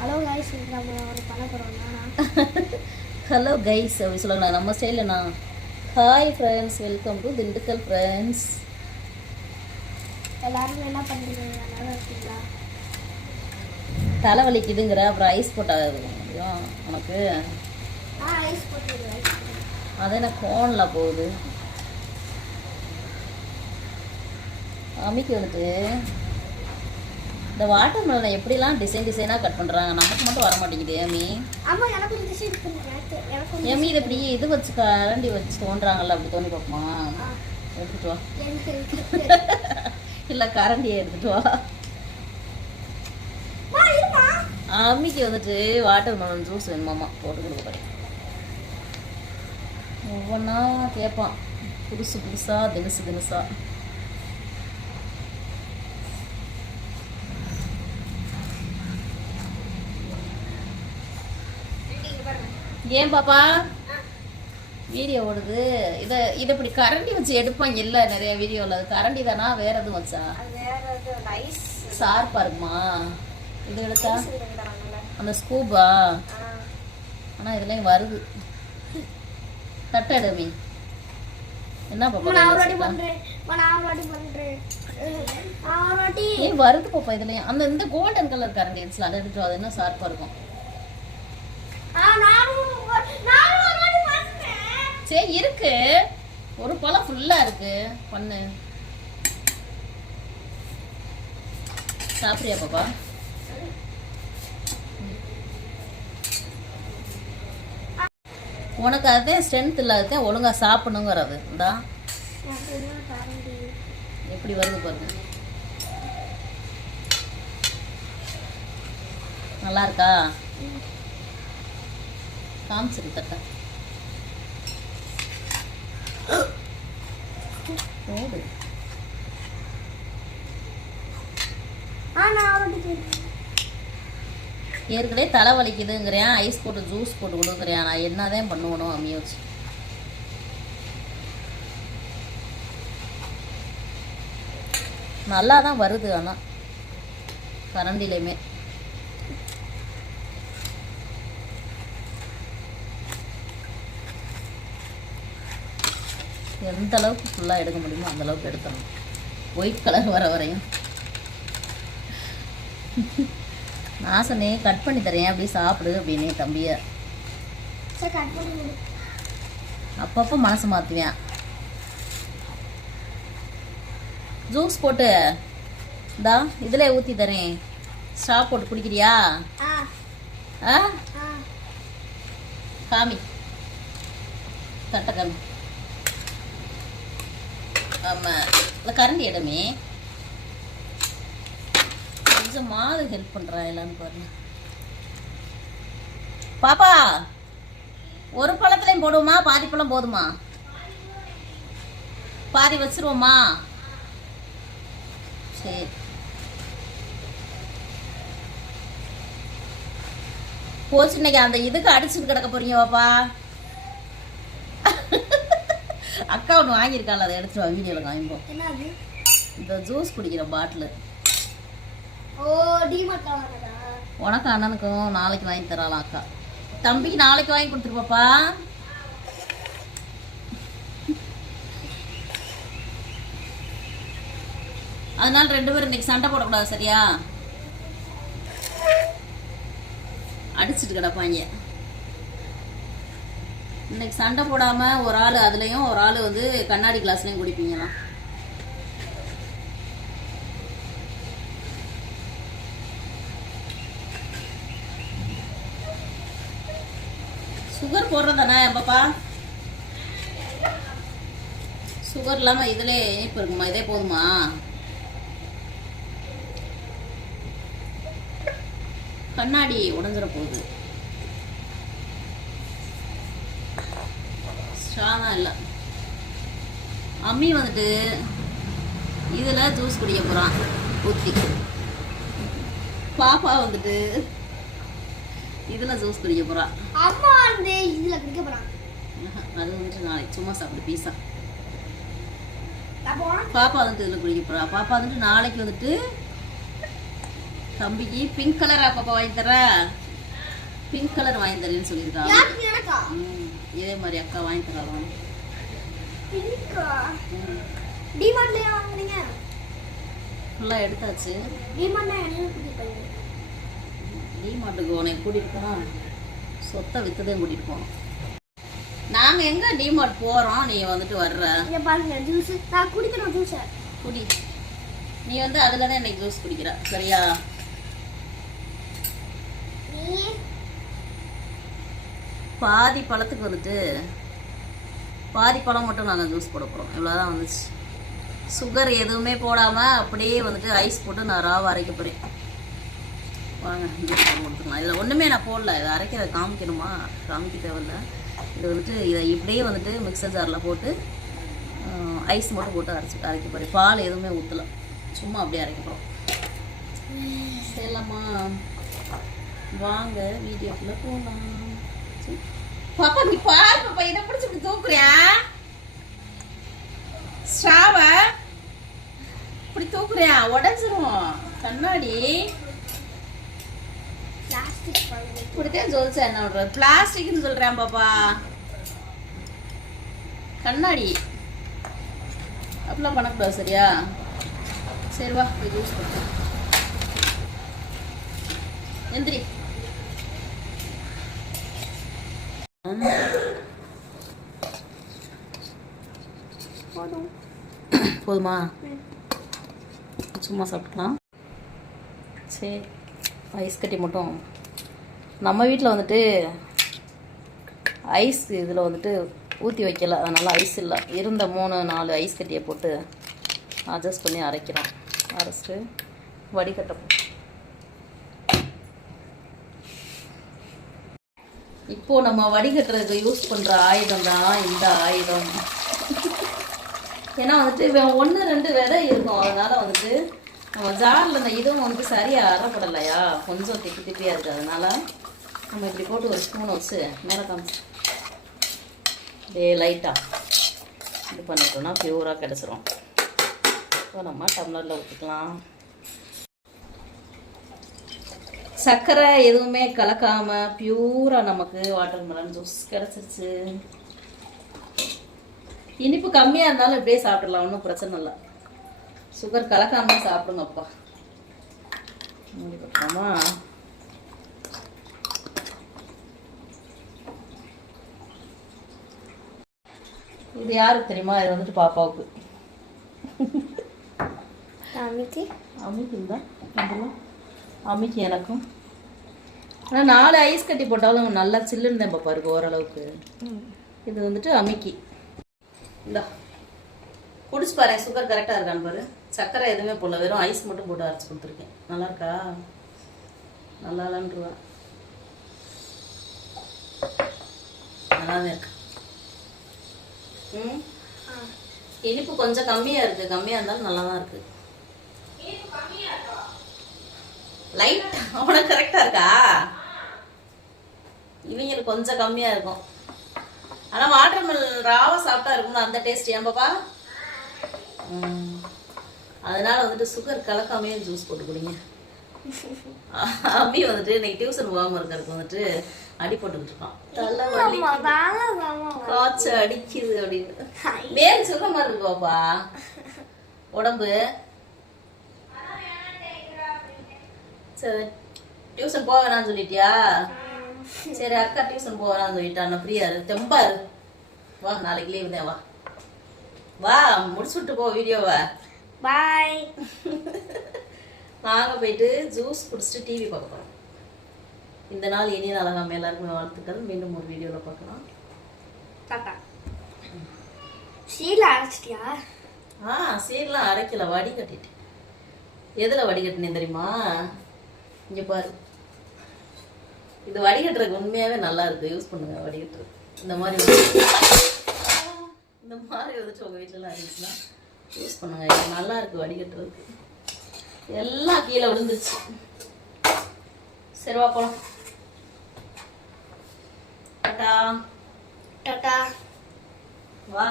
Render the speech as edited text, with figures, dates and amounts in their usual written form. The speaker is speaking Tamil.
ஹலோ கைஸ், நம்ம ஒரு பண்ண போகிறோம்னா ஹலோ கைஸ் அப்படி சொல்லுங்கண்ணா நம்ம ஸ்டைலண்ணா. Hi friends, welcome to Dindigul friends. எல்லாரும் என்ன பண்ணுறீங்க? நல்லா இருக்கீங்களா? தலை வலிக்குதுங்கிற அப்புறம் ஐஸ் போட்டால் உனக்கு ஐஸ் போட்டு அது என்ன கோனில் போகுது அம்மிக்கு வந்துட்டு. இந்த வாட்டர் மெலனை எப்படிலாம் டிசைனாக கட் பண்ணுறாங்க, நமக்கு மட்டும் வர மாட்டேங்குது. ஏமி ஆமாம், எனக்கு டிசைன் எனக்கு ஏமி இதை இப்படி இது வச்சு கரண்டி வச்சு தோன்றாங்கல்ல, அப்படி தோண்டி பார்ப்போமா? எடுத்துட்டு வா. இல்லை கரண்டியை எடுத்துட்டு வா. அம்மிக்கு வந்துட்டு வாட்டர் மெலன் ஜூஸ் வேணுமாம்மா, போட்டு கொடுக்க போகிறேன். ஒவ்வொன்றா கேட்பான், புதுசாக தினசா. ஏன் பாப்பா வீடியோ ஓடுது? இதை இப்படி கரண்டி வச்சு எடுப்பாங்க இல்லை நிறைய வீடியோவில். அது கரண்டி தானா, வேற எதுவும் வச்சா? ஷார்ப்பா இருக்குமா இது எடுத்தா? அந்த ஸ்கூபா? ஆனால் இதுலேயும் வருது. தட்டடமி என்ன பாப்பா ஏன் வருது பாப்பா இதுலேயும்? அந்த இந்த கோல்டன் கலர் கரண்டி இருந்துச்சுல, அதை எடுத்து அது என்ன ஷார்ப்பாக இருக்கும். சரி இருக்கு, ஒரு பழம் ஃபுல்லா இருக்கு, பண்ணு. சாப்பிடுறியா பாப்பா? உனக்கு அதே ஸ்ட்ரென்த் இல்லாததே ஒழுங்கா சாப்பிடணுங்கிறது. இந்தா எப்படி வருது பாருங்க, நல்லா இருக்கா? காமிச்சிரு தட்ட ஓடு. ஏற்கனவே தலை வலிக்குதுங்கிறேன், ஐஸ் போட்டு ஜூஸ் போட்டு கொடுக்குறேன். நான் என்னதான் பண்ணுவணும் அம்மிய வச்சு? நல்லா தான் வருது, ஆனால் கரண்டிலையுமே எந்த அளவுக்கு ஃபுல்லாக எடுக்க முடியுமோ அந்த அளவுக்கு எடுக்கணும். ஒயிட் கலர் வர வரையும். நாசனே கட் பண்ணி தரேன், அப்படி சாப்பிடு அப்படின்னே தம்பிய. அப்பப்போ மனசு மாற்றுவேன். ஜூஸ் போட்டு இந்தா இதில் ஊற்றி தரேன், ஸ்ட்ரா போட்டு குடிக்கிறியா? ஆ காமி தட்டை காமி. ஆமாம், இந்த கரண்டி இடமே கொஞ்சம் மாது ஹெல்ப் பண்ணுறா எல்லான்னு பாருங்க. பாப்பா ஒரு பழத்துலையும் போடுவோமா, பாதி பழம் போதுமா? பாதி வச்சிருவோமா? சரி போச்சு. இன்னைக்கு அந்த இதுக்கு அடிச்சுட்டு கிடக்க போறீங்க பாப்பா. அக்கா ஒன்று வாங்கியிருக்காள், அதை எடுத்துட்டு வா, வீடியோவில் காமிப்போம். இந்த ஜூஸ் குடிக்கிற பாட்டில் உனக்கு அண்ணனுக்கும் நாளைக்கு வாங்கி தராளாம் அக்கா. தம்பிக்கு நாளைக்கு வாங்கி கொடுத்துருப்பாப்பா. அதனால 2 பேரும் இன்னைக்கு சண்டை போடக்கூடாது, சரியா? அடிச்சுட்டு கிடப்பாங்க. இன்னைக்கு சண்டை போடாம ஒரு ஆள் அதுலயும் ஒரு ஆள் வந்து கண்ணாடி கிளாஸ்லயும் குடிப்பீங்களாம். சுகர் போடுறதானே பாப்பா? சுகர் இல்லாம இதுல இனிப்பு இருக்குமா? இதே போதுமா? கண்ணாடி உடஞ்சிட போகுது. ஸ்ட்ராங்காக இல்லை. அம்மி வந்துட்டு இதில் ஜூஸ் குடிக்க போகிறான் ஊற்றி. பாப்பா வந்துட்டு இதில் ஜூஸ் குடிக்க போகிறான். அம்மா வந்து இதில் குடிக்க போகிறான். அது வந்துட்டு நாளைக்கு சும்மா சாப்பிடு பீஸா. பாப்பா வந்துட்டு இதில் குடிக்க போகிறா. பாப்பா வந்துட்டு நாளைக்கு வந்துட்டு தம்பிக்கு பிங்க் கலரா பாப்பா வாங்கி தரேன். பிங்க் கலர் வாங்கி தரேன்னு சொல்லியிருக்காங்க. யாருக்கு எனக்கா? இதே மாதிரி அக்கா வாங்கி தராங்க. பிங்கா? டிமார்ட்லயா வாங்குனீங்க? ஃபுல்லாக எடுத்தாச்சு. டிமார்ட்னா என்ன கூட்டிட்டு போறீங்க? டிமார்ட்டுக்கு உன்னை கூட்டிகிட்டு போனால் சொத்தை விற்றுதே கூட்டிகிட்டு போனோம். நாங்கள் எங்கே டிமார்ட் போகிறோம், நீ வந்துட்டு வர்ற. இங்க பாருங்க ஜூஸ். நான் குடிக்கிறேன் ஜூஸ். குடி. நீ வந்து அதில் தான் இன்னைக்கு ஜூஸ் குடிக்கிற சரியா? நீ பாதி பழத்துக்கு வந்துட்டு பாதி பழம் மட்டும் நாங்கள் ஜூஸ் போட போகிறோம். இவ்வளோதான் வந்துச்சு. சுகர் எதுவுமே போடாமல் அப்படியே வந்துட்டு ஐஸ் போட்டு நான் ராவ அரைக்க போகிறேன். வாங்க ஜூஸ் போட்டு கொடுத்துக்கலாம். இதில் ஒன்றுமே நான் போடல. இதை அரைக்கிறத காமிக்கணுமா? காமிக்க தேவையில்லை. இது வந்துட்டு இதை இப்படியே வந்துட்டு மிக்சர் ஜாரில் போட்டு ஐஸ் மட்டும் போட்டு அரைக்க போகிறேன். பால் எதுவுமே ஊற்றலை, சும்மா அப்படியே அரைக்க போகிறோம். சரிலாமா? வாங்க வீடியோக்குள்ளே போகலாம். பாப்பா நீ பாரு பாப்பா, இதை பிடிச்சி இப்படி தூக்குறியா? ஸ்ட்ராவ இப்படி தூக்குறியா? உடஞ்சிரும் கண்ணாடி. பிளாஸ்டிக் பாருங்க. இப்படித்தான் சொல்லிச்சா என்ன பண்றது? பிளாஸ்டிக்னு சொல்றேன் பாப்பா. கண்ணாடி அப்படிலாம் பண்ணக்கூடாது சரியா? சரி வா போய் ஜூஸ் போட்டு எந்திரி. போதுமா? சும்மா சாப்பிட்டுக்கலாம். சரி ஐஸ் கட்டி மட்டும் நம்ம வீட்டில் வந்துட்டு ஐஸ் இதில் வந்துட்டு ஊற்றி வைக்கல, அதனால் ஐஸ் இல்லை. இருந்த 3-4 ஐஸ் கட்டியை போட்டு அட்ஜஸ்ட் பண்ணி அரைக்கிறோம். அரைச்சிட்டு வடிகட்டப்போம். இப்போது நம்ம வடிகட்டுறதுக்கு யூஸ் பண்ணுற ஆயுதம் தான் இந்த ஆயுதம். ஏன்னா வந்துட்டு 1-2 விதை இருக்கும், அதனால் வந்துட்டு நம்ம ஜாரில் இந்த இதுவும் வந்து சரியாக அரைப்படலையா, கொஞ்சம் திப்பி திப்பியாக இருக்குது. அதனால் நம்ம இப்படி போட்டு ஒரு ஸ்பூன் வச்சு மேலே காமிச்சு அப்படியே லைட்டாக இது பண்ணிட்டோம்னா பியூராக கிடச்சிரும். இப்போ நம்ம டம்ளரில் ஊற்றிக்கலாம். சர்க்கரை எதுவுமே கலக்காமல் பியூராக நமக்கு வாட்டர் மெலன் ஜூஸ் கிடச்சிருச்சு. இனிப்பு கம்மியாக இருந்தாலும் இப்படியே சாப்பிடலாம், ஒன்றும் பிரச்சனை இல்லை. சுகர் கலக்காமல் சாப்பிடுங்கப்பா. மூடிப்போமா? இது யாருக்கு தெரியுமா? இது வந்துட்டு பாப்பாவுக்கு. அமிக்கி அமிக்கு தான் அமிக்கு எனக்கும். ஆனால் 4 ஐஸ் கட்டி போட்டாலும் நல்லா சில்லுன்னு தான் பாப்பா இருக்கு ஓரளவுக்கு. இது வந்துட்டு அமிக்கி. இந்தா குடிச்சு பாரு, சுகர் கரெக்டாக இருக்கான்னு பாரு. சர்க்கரை எதுவுமே போடல, வெறும் ஐஸ் மட்டும் போட்டு அரைச்சி கொடுத்துருக்கேன். நல்லா இருக்கா? நல்லா இல்லைன்றுவா. நல்லா தான் இருக்கு. இனிப்பு கொஞ்சம் கம்மியாக இருக்குது. கம்மியாக இருந்தாலும் நல்லா தான் இருக்குது. லைட் உனக்கு கரெக்டாக இருக்கா? இவங்களுக்கு கொஞ்சம் கம்மியாக இருக்கும். ஆனால் வாட்டர் மெலன் ராவாக சாப்பிட்டா இருக்கும்ல அந்த டேஸ்ட். ஏன் பாப்பா? அதனால வந்துட்டு சுகர் கலக்காமையே ஜூஸ் போட்டு குடிங்க. அம்மி வந்துட்டு இன்னைக்கு டியூஷன் போகாமல் இருக்கிறதுக்கு வந்துட்டு அடி போட்டுக்கிட்டு இருக்கான். தலைவலி காய்ச்சல் அடிக்குது அப்படின்னு மேல் சொல்ற மாதிரி இருக்கு பாப்பா உடம்பு. சரி டியூஷன் போக வேணாம்னு சொல்லிட்டியா? சரி அக்கா டியூஷன் போக வேணாம்னு சொல்லிட்டா. நான் ஃப்ரீயா இரு, தெம்பா இரு. வா நாளைக்கு லீவ் தான். வா வா முடிச்சு விட்டு போ வீடியோவை. பாய். நாங்கள் போயிட்டு ஜூஸ் குடிச்சிட்டு டிவி பார்க்க போகிறோம். இந்த நாள் இனிய நாளாக எல்லாருக்குமே வாழ்த்துக்கள். மீண்டும் ஒரு வீடியோவில் பார்க்கலாம். டாடா. சீல அரைச்சிட்டியா? சீரெலாம் அரைக்கல, வடி கட்டிட்டேன். எதில் வடிகட்டினேன் தெரியுமா? இங்கே பாரு. இது வடிகட்டுறதுக்கு உண்மையாகவே நல்லா இருக்குது. யூஸ் பண்ணுங்க வடிகட்டுறது. இந்த மாதிரி வந்துட்டு உங்கள் வீட்டிலலாம் இருந்துச்சுன்னா யூஸ் பண்ணுங்க. இது நல்லா இருக்குது வடிகட்டுறதுக்கு. எல்லாம் கீழே விழுந்துருச்சு. சரி வா போலாம். டாடா. டாடா. வா.